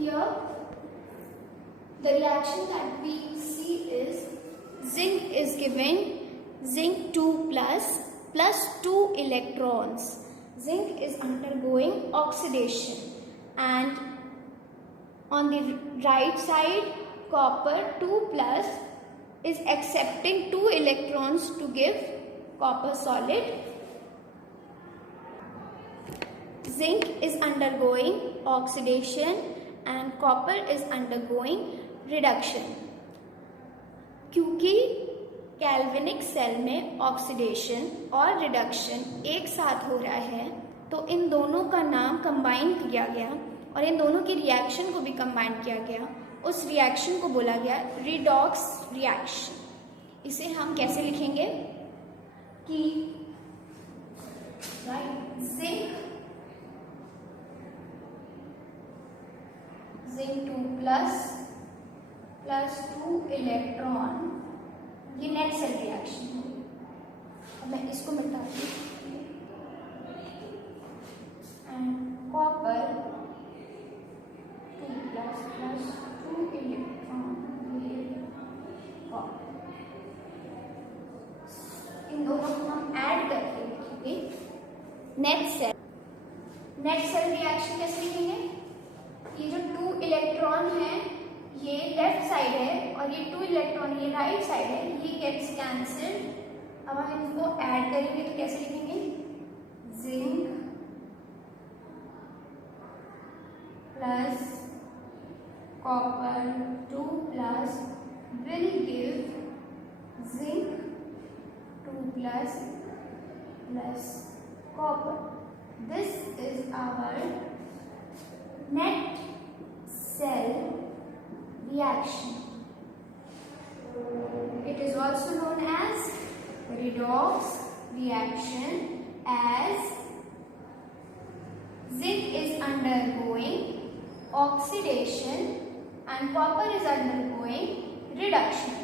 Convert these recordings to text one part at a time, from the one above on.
here the reaction that we see is zinc is giving zinc 2 plus 2 electrons. Zinc is undergoing oxidation, and on the right side copper 2 plus is accepting 2 electrons to give copper solid. Zinc is undergoing oxidation and copper is undergoing reduction. क्योंकि galvanic cell में oxidation और reduction एक साथ हो रहा है, तो इन दोनों का नाम कंबाइन किया गया और इन दोनों की रिएक्शन को भी कंबाइन किया गया. उस रिएक्शन को बोला गया रिडॉक्स रिएक्शन. इसे हम कैसे लिखेंगे कि जिंक 2 प्लस 2 इलेक्ट्रॉन, ये नेट सेल रिएक्शन है. मैं इसको मिटाती हूँ. एंड कॉपर 2 प्लस 2 इलेक्ट्रॉन, इन दोनों को हम ऐड करके लिखेंगे नेट सेल रिएक्शन. कैसे लिखेंगे? ये जो 2 इलेक्ट्रॉन है ये लेफ्ट साइड है और ये 2 इलेक्ट्रॉन ये राइट साइड है, ये गेट्स कैंसिल्ड. अब हम इसको ऐड करेंगे तो कैसे लिखेंगे? Zinc plus copper 2 plus will give zinc 2 plus copper. This is our net cell reaction. It is also known as redox reaction, as zinc is undergoing oxidation and copper is undergoing reduction.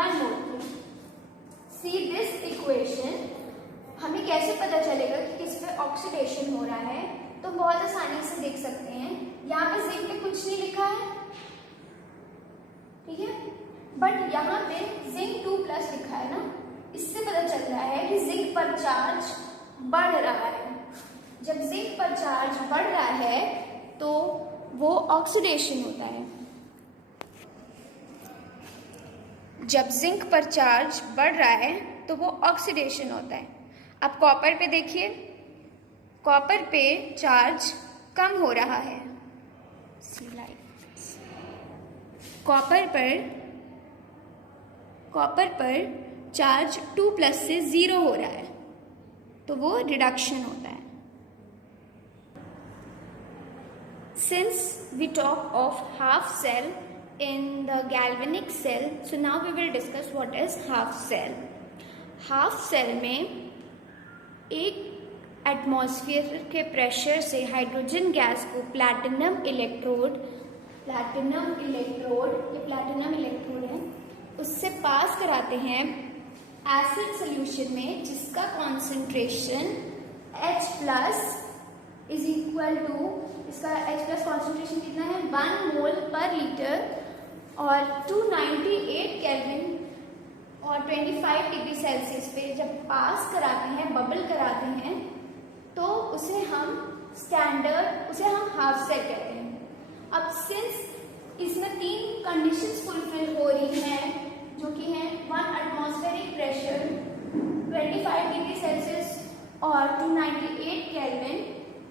One more thing. See this equation. हमें कैसे पता चलेगा कि किस पे oxidation हो रहा है? तो बहुत आसानी से देख सकते हैं. यहाँ पे जिंक पे कुछ नहीं लिखा है, ठीक है, बट यहाँ पे जिंक 2 प्लस लिखा है ना. इससे पता चल रहा है कि जिंक पर चार्ज बढ़ रहा है. जब जिंक पर चार्ज बढ़ रहा है तो वो ऑक्सीडेशन होता है. जब जिंक पर चार्ज बढ़ रहा है तो वो ऑक्सीडेशन होता है. अब कॉपर पे देखिए, कॉपर पे चार्ज कम हो रहा है. कॉपर पर चार्ज 2 प्लस से 0 हो रहा है, तो वो रिडक्शन होता है. Since we talk of half cell in the galvanic cell, so now we will discuss what is half cell. Half cell में एक एटमॉस्फेयर के प्रेशर से हाइड्रोजन गैस को प्लैटिनम इलेक्ट्रोड, ये प्लैटिनम इलेक्ट्रोड है, उससे पास कराते हैं एसिड सोल्यूशन में, जिसका concentration H plus is equal to, इसका H प्लस कॉन्सेंट्रेशन कितना है? 1 मोल पर लीटर और 298 केल्विन और 25 डिग्री सेल्सियस पे जब पास कराते हैं, बबल कराते हैं, तो उसे हम हाफ सेल कहते हैं. अब सिंस इसमें 3 कंडीशंस फुलफिल हो रही हैं, जो कि हैं 1 एटमॉस्फेरिक प्रेशर, 25 डिग्री सेल्सियस और 298 केल्विन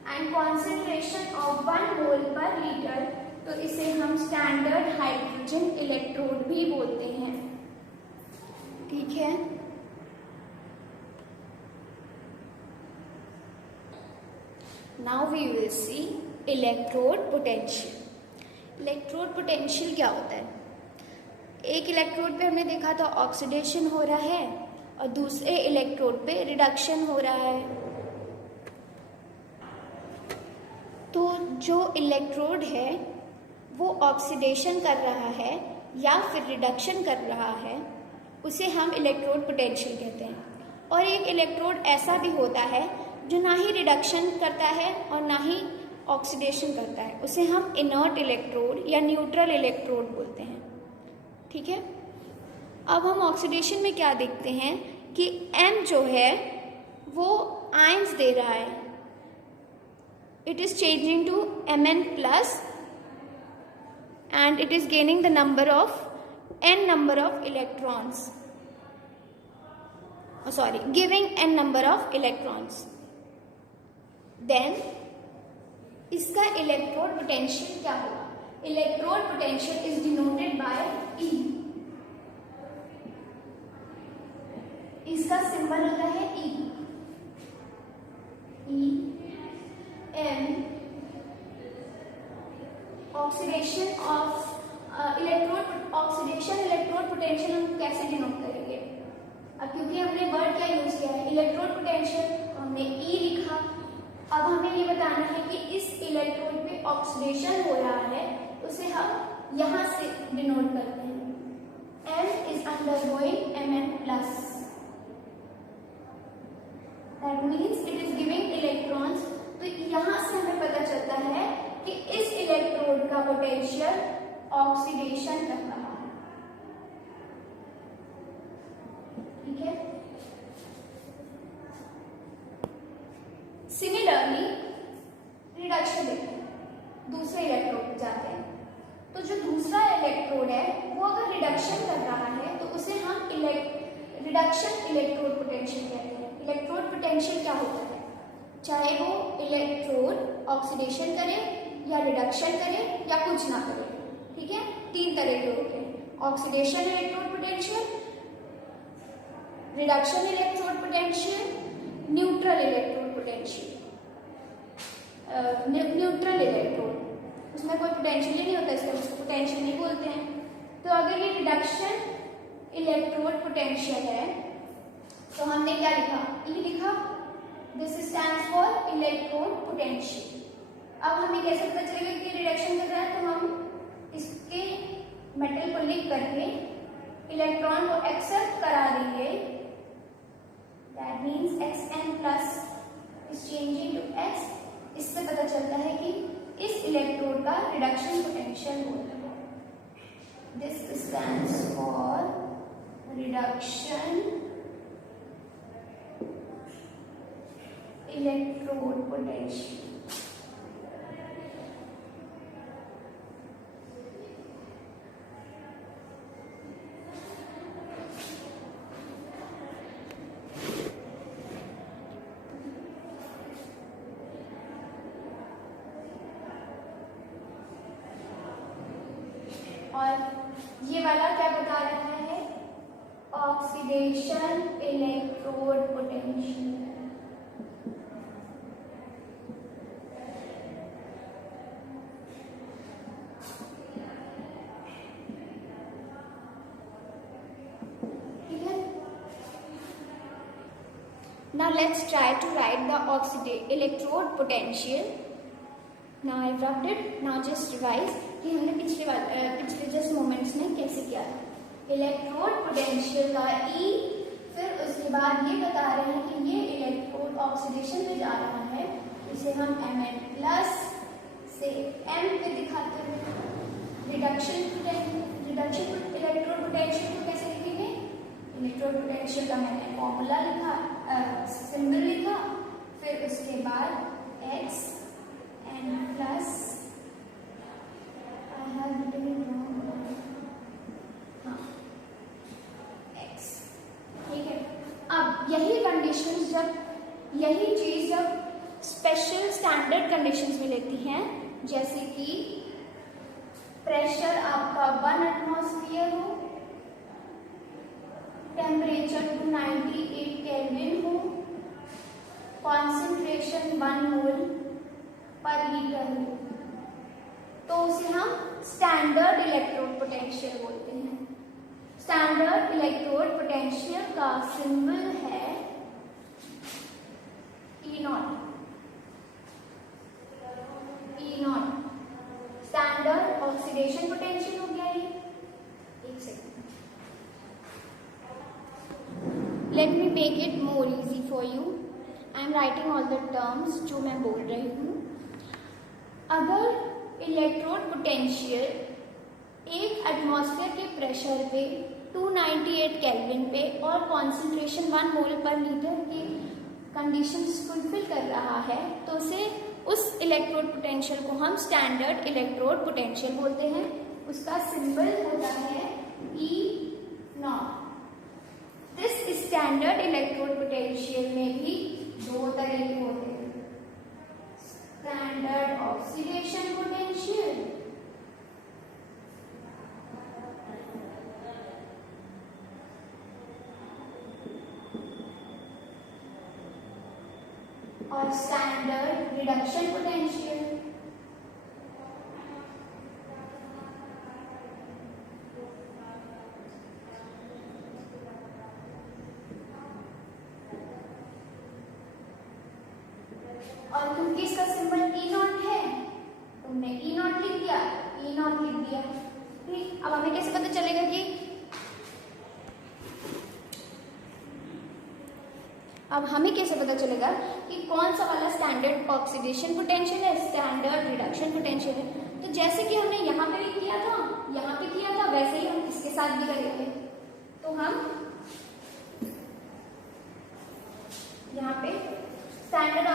एंड कॉन्सेंट्रेशन ऑफ 1 मोल पर लीटर, तो इसे हम स्टैंडर्ड हाइड्रोजन इलेक्ट्रोड भी बोलते हैं. ठीक है. Now we will see electrode potential. Electrode potential क्या होता है? एक इलेक्ट्रोड पे हमने देखा था ऑक्सीडेशन हो रहा है और दूसरे इलेक्ट्रोड पे रिडक्शन हो रहा है. तो जो इलेक्ट्रोड है वो ऑक्सीडेशन कर रहा है या फिर रिडक्शन कर रहा है, उसे हम इलेक्ट्रोड पोटेंशियल कहते हैं. और एक इलेक्ट्रोड ऐसा भी होता है जो ना ही रिडक्शन करता है और ना ही ऑक्सीडेशन करता है, उसे हम इनर्ट इलेक्ट्रोड या न्यूट्रल इलेक्ट्रोड बोलते हैं। ठीक है, अब हम ऑक्सीडेशन में क्या देखते हैं कि M जो है वो आयंस दे रहा है, it is changing to Mn plus and it is gaining the number of n number of electrons, giving n number of electrons. Then इसका इलेक्ट्रोड पोटेंशियल क्या होगा? Electrode potential is denoted by E. इसका symbol होता है E. E M oxidation of electrode oxidation electrode potential हम कैसे denote करेंगे? अब क्योंकि हमने वर्ड क्या यूज किया है, इलेक्ट्रोड पोटेंशियल, हमने E लिखा। अब हमें ये बताना है कि इस इलेक्ट्रोड पे ऑक्सीडेशन हो रहा है, उसे हम यहाँ से डिनोट करते हैं। M is undergoing Mn plus. That means it is giving electrons. तो यहाँ से हमें पता चलता है कि इस इलेक्ट्रोड का पोटेंशियल ऑक्सीडेशन कर रहा है। ठीक है, सिमिलरली रिडक्शन देखते हैं, दूसरे इलेक्ट्रोड पे जाते हैं। तो जो दूसरा इलेक्ट्रोड है वो अगर रिडक्शन कर रहा है तो उसे हम रिडक्शन इलेक्ट्रोड पोटेंशियल कहते हैं। इलेक्ट्रोड पोटेंशियल क्या होता है? चाहे वो इलेक्ट्रोड ऑक्सीडेशन करे या रिडक्शन करे या कुछ ना करे। ठीक है, तीन तरह के होते हैं, oxidation electrode potential, reduction electrode potential, neutral electrode potential. Neutral electrode उसमें कोई पोटेंशियल ही नहीं होता, इसलिए उसको पोटेंशियल नहीं बोलते हैं। तो अगर ये रिडक्शन इलेक्ट्रोड पोटेंशियल है तो हमने क्या लिखा? E लिखा। This stands for electrode potential. अब हमें कैसे पता चलेगा कि रिडक्शन कर रहा है? तो हम इसके मेटल को लिख करके इलेक्ट्रॉन को एक्सेप्ट करा देंगे। That means Xn plus is changing to X। इससे पता चलता है कि इस इलेक्ट्रोड का रिडक्शन पोटेंशियल होता है। This stands for reduction electrode potential. और ये वाला क्या बता रहा है? Oxidation electrode potential. ठीक है, now let's try to write the electrode potential. Now I've rubbed it. Now just revise कि हमने पिछले जस्ट मोमेंट्स में कैसे किया है। इलेक्ट्रोड पोटेंशियल का E, फिर उसके बाद ये बता रहे हैं कि ये इलेक्ट्रोड ऑक्सीडेशन में जा रहा है, इसे हम Mn प्लस से M पे दिखाते हैं। रिडक्शन इलेक्ट्रोड पोटेंशियल को कैसे लिखेंगे? इलेक्ट्रोड पोटेंशियल का मैंने फॉर्मूला लिखा, सिंबल लिखा, फिर उसके बाद X N प्लस X। ठीक है, अब यही चीज जब स्पेशल स्टैंडर्ड कंडीशंस में लेती हैं, जैसे कि प्रेशर आपका 1 एटमॉस्फेयर हो, टेम्परेचर 298 केल्विन हो, कॉन्सेंट्रेशन 1 मोल पर लीटर हो, तो उसे हम स्टैंडर्ड इलेक्ट्रोड पोटेंशियल बोलते हैं। स्टैंडर्ड इलेक्ट्रोड पोटेंशियल का सिंबल है E0। E0 standard oxidation potential हो गया ये। एक second, let me make it more easy for you. I am writing all the terms जो मैं बोल रही हूँ। अगर इलेक्ट्रोड पोटेंशियल एक एटमॉस्फेयर के प्रेशर पे 298 केल्विन पे और कॉन्सेंट्रेशन 1 मोल पर लीटर की कंडीशंस फुलफिल कर रहा है तो उस इलेक्ट्रोड पोटेंशियल को हम स्टैंडर्ड इलेक्ट्रोड पोटेंशियल बोलते हैं। उसका सिंबल होता है E0। This standard electrode potential में भी दो तरह के होते हैं, स्टैंडर्ड ऑक्सीडेशन पोटेंशियल और स्टैंडर्ड रिडक्शन पोटेंशियल। और क्योंकि इसका सिंबल E0 है, तुमने E0 लिख दिया, E0 लिख दिया। ठीक, अब हमें कैसे पता चलेगा कि कौन सा वाला स्टैंडर्ड ऑक्सीडेशन पोटेंशियल है, स्टैंडर्ड रिडक्शन पोटेंशियल है। तो जैसे कि हमने यहाँ पे भी किया था, यहाँ पे किया था, वैसे ही हम इसके साथ भी करेंगे। तो हम यहाँ पे स्टैंडर्ड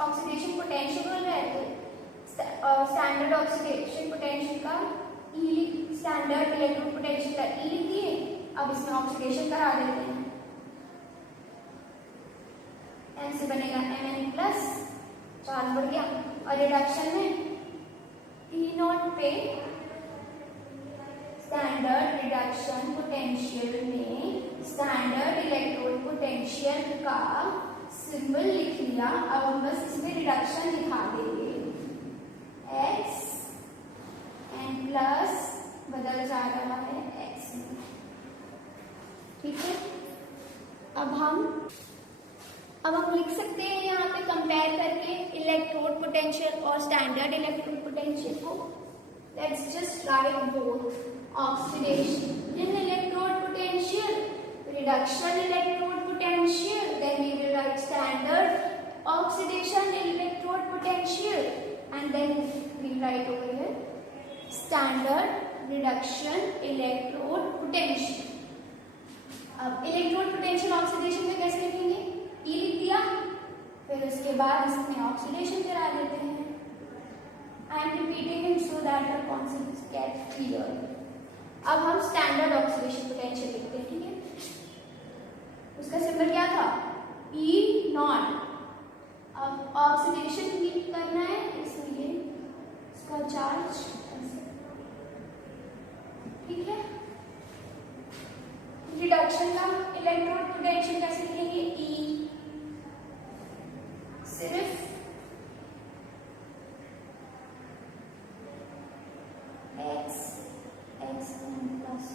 ऑक्सीडेशन पोटेंशियल बोल रहे हैं, तो स्टैंडर्ड ऑक्सीडेशन पोटेंशियल का स्टैंडर्ड इलेक्ट्रोड पोटेंशियल का E लिख दिए। अब इसमें ऑक्सीडेशन करा देते हैं, N से बनेगा Mn प्लस, चार्ज बढ़ गया। और रिडक्शन में E0 पे स्टैंडर्ड रिडक्शन पोटेंशियल में स्टैंडर्ड इलेक्ट्रोड पोटेंशियल का सिंबल लिख लिया। अब हम बस इसमें रिडक्शन दिखा देंगे, X N प्लस बदल जा रहा है X में। ठीक है, अब हम लिख सकते हैं यहाँ पे कंपेयर करके इलेक्ट्रोड पोटेंशियल और स्टैंडर्ड इलेक्ट्रोड पोटेंशियल को। Let's just write both oxidation in electrode potential, reduction electrode potential, then we will write standard oxidation electrode potential and then we write over here standard reduction electrode potential. अब electrode potential oxidation में कैसे लिखेंगे, E लिख दिया, फिर उसके बाद इसमें ऑक्सीडेशन करा देते हैं। I am repeating it so that the concept get clear. अब हम स्टैंडर्ड ऑक्सीडेशन पोटेंशियल लिखते हैं। ठीक है, उसका सिंबल क्या था, E0। अब ऑक्सीडेशन कीप करना है, इसलिए इसका चार्ज, ठीक है। रिडक्शन का इलेक्ट्रोड पोटेंशियल कैसे लिखेंगे, E सिर्फ X प्लस।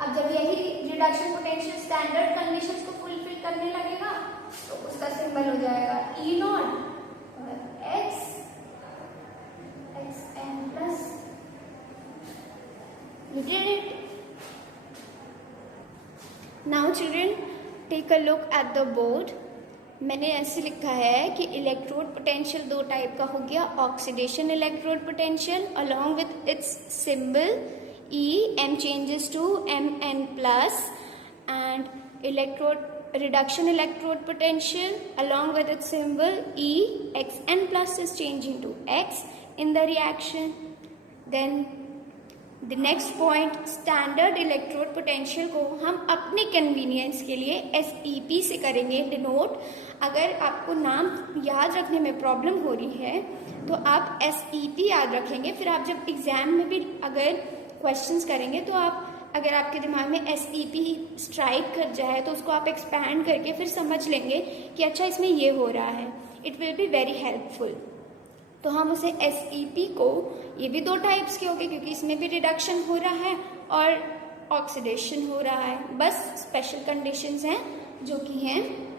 अब जब यही रिडक्शन पोटेंशियल स्टैंडर्ड कंडीशंस को फुलफिल करने लगेगा तो उसका सिंबल हो जाएगा E0 और Xn plus. You did it. Now children, take a look at the board. मैंने ऐसे लिखा है कि इलेक्ट्रोड पोटेंशियल दो टाइप का हो गया, oxidation electrode potential along with its symbol E, M changes to Mn plus, and electrode reduction electrode potential along with its symbol E, Xn plus is changing to X in the reaction. Then the next point, standard electrode potential को हम अपने convenience के लिए SEP से करेंगे denote. अगर आपको नाम याद रखने में प्रॉब्लम हो रही है तो आप SEP याद रखेंगे, फिर आप जब एग्जाम में भी अगर क्वेश्चंस करेंगे तो आप अगर आपके दिमाग में SEP स्ट्राइक कर जाए तो उसको आप एक्सपैंड करके फिर समझ लेंगे कि अच्छा इसमें ये हो रहा है। It will be very helpful. तो हम उसे SEP को, ये भी दो टाइप्स के हो गए क्योंकि इसमें भी रिडक्शन हो रहा है और ऑक्सीडेशन हो रहा है, बस स्पेशल कंडीशंस हैं जो कि हैं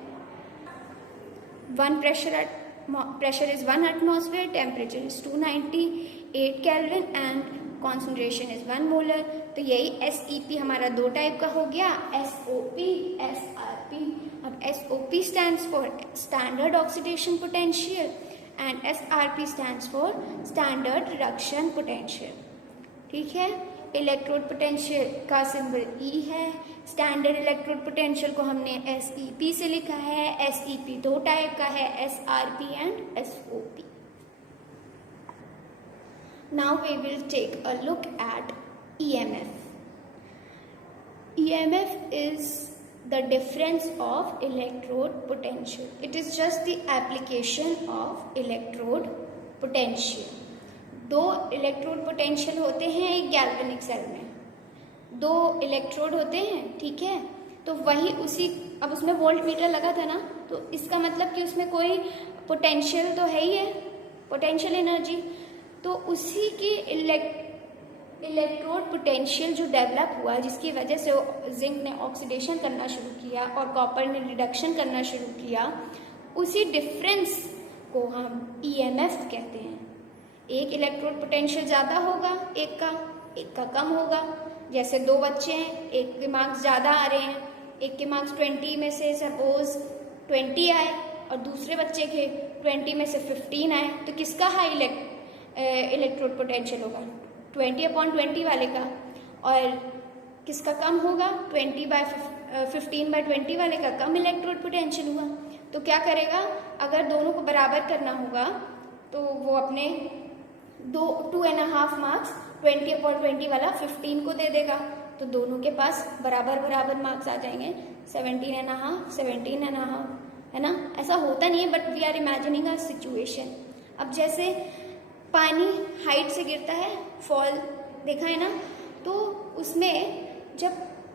pressure is 1 atmosphere, temperature is 298 Kelvin and concentration is 1 molar। तो यही SEP हमारा दो टाइप का हो गया, SOP, SRP। अब SOP stands for standard oxidation potential and SRP stands for standard reduction potential. ठीक है, इलेक्ट्रोड पोटेंशियल का सिंबल E है। स्टैंडर्ड इलेक्ट्रोड पोटेंशियल को हमने SEP से लिखा है। SEP दो टाइप का है, SRP and SOP। Now we will take a look at EMF. EMF is the difference of electrode potential. It is just the application of electrode potential. दो electrode potential होते हैं एक गैल्वेनिक सेल में, दो electrode होते हैं, ठीक है। तो वही उसी, अब उसमें वोल्ट मीटर लगा था ना, तो इसका मतलब कि उसमें कोई पोटेंशियल तो है ही है, पोटेंशियल एनर्जी। तो उसी की इलेक्ट्रोड पोटेंशियल जो डेवलप हुआ, जिसकी वजह से जिंक ने ऑक्सीडेशन करना शुरू किया और कॉपर ने रिडक्शन करना शुरू किया, उसी डिफरेंस को हम EMF कहते हैं। एक इलेक्ट्रोड पोटेंशियल ज़्यादा होगा एक का कम होगा। जैसे दो बच्चे हैं, एक के मार्क्स ज़्यादा आ रहे हैं, एक के मार्क्स 20 में से सपोज 20 आए और दूसरे बच्चे के 20 में से 15 आए, तो किसका हाई इलेक्ट्रोड पोटेंशियल होगा? 20/20 वाले का। और किसका कम होगा? 15/20 वाले का कम इलेक्ट्रोड पोटेंशियल हुआ। तो क्या करेगा, अगर दोनों को बराबर करना होगा तो वो अपने 2.5 मार्क्स 20/20 वाला 15 को दे देगा, तो दोनों के पास बराबर मार्क्स आ जाएंगे, 17.5 है ना। ऐसा होता नहीं है, but we are imagining a situation. अब जैसे पानी हाइट से गिरता है, फॉल देखा है ना, तो उसमें जब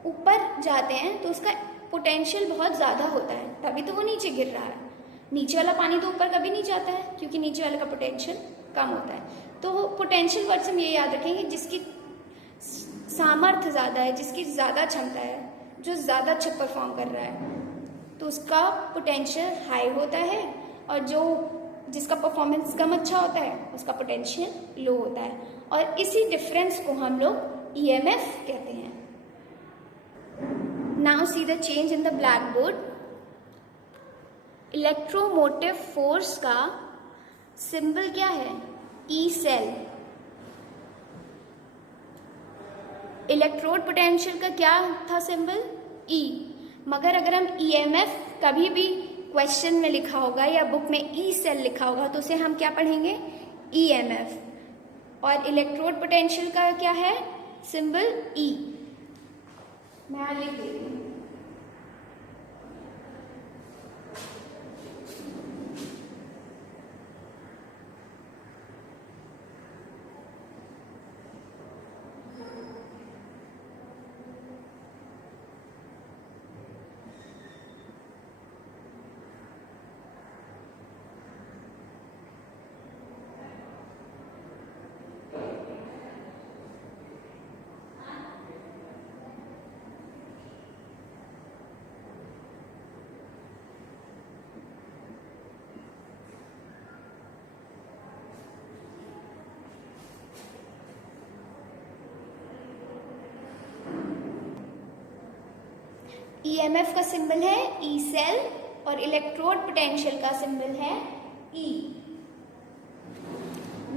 ऊपर जाते हैं तो उसका पोटेंशियल बहुत ज़्यादा होता है, तभी तो वो नीचे गिर रहा है। नीचे वाला पानी तो ऊपर कभी नहीं जाता है, क्योंकि नीचे वाले का पोटेंशियल कम होता है। तो पोटेंशियल वर्ड से हम ये याद रखेंगे जिसकी सामर्थ्य ज़्यादा है, जिसकी ज़्यादा क्षमता है, जो ज़्यादा अच्छा परफॉर्म कर रहा है, तो उसका पोटेंशियल हाई होता है, और जो जिसका परफॉर्मेंस कम अच्छा होता है उसका पोटेंशियल लो होता है। और इसी डिफरेंस को हम लोग EMF कहते हैं। Now see the change in the black board. Electromotive force का सिंबल क्या है? E cell. इलेक्ट्रोड पोटेंशियल का क्या था सिंबल? E। मगर अगर हम EMF कभी भी क्वेश्चन में लिखा होगा या बुक में E सेल लिखा होगा तो उसे हम क्या पढ़ेंगे? EMF। और इलेक्ट्रोड पोटेंशियल का क्या है सिंबल? E। मैं लिख देती हूँ। EMF का सिंबल है E सेल और इलेक्ट्रोड पोटेंशियल का सिंबल है E।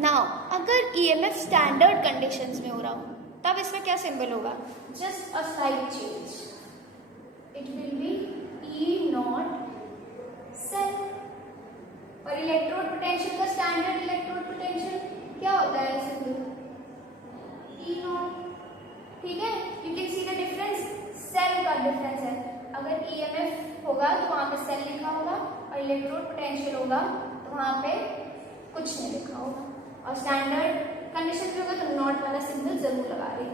नाउ अगर EMF स्टैंडर्ड कंडीशंस में हो रहा हो तब इसका क्या सिंबल होगा? Just a slight change, it will be E0 cell. और इलेक्ट्रोड पोटेंशियल का स्टैंडर्ड इलेक्ट्रोड पोटेंशियल क्या होता है सिंबल? E0। ठीक है, you can see the difference, cell का डिफरेंस है। अगर EMF होगा तो वहां पे सेल लिखा होगा, और इलेक्ट्रोड पोटेंशियल होगा तो वहां पे कुछ नहीं लिखा होगा। और स्टैंडर्ड कंडीशन पे होगा तो नॉट वाला सिंबल जरूर लगा रही है।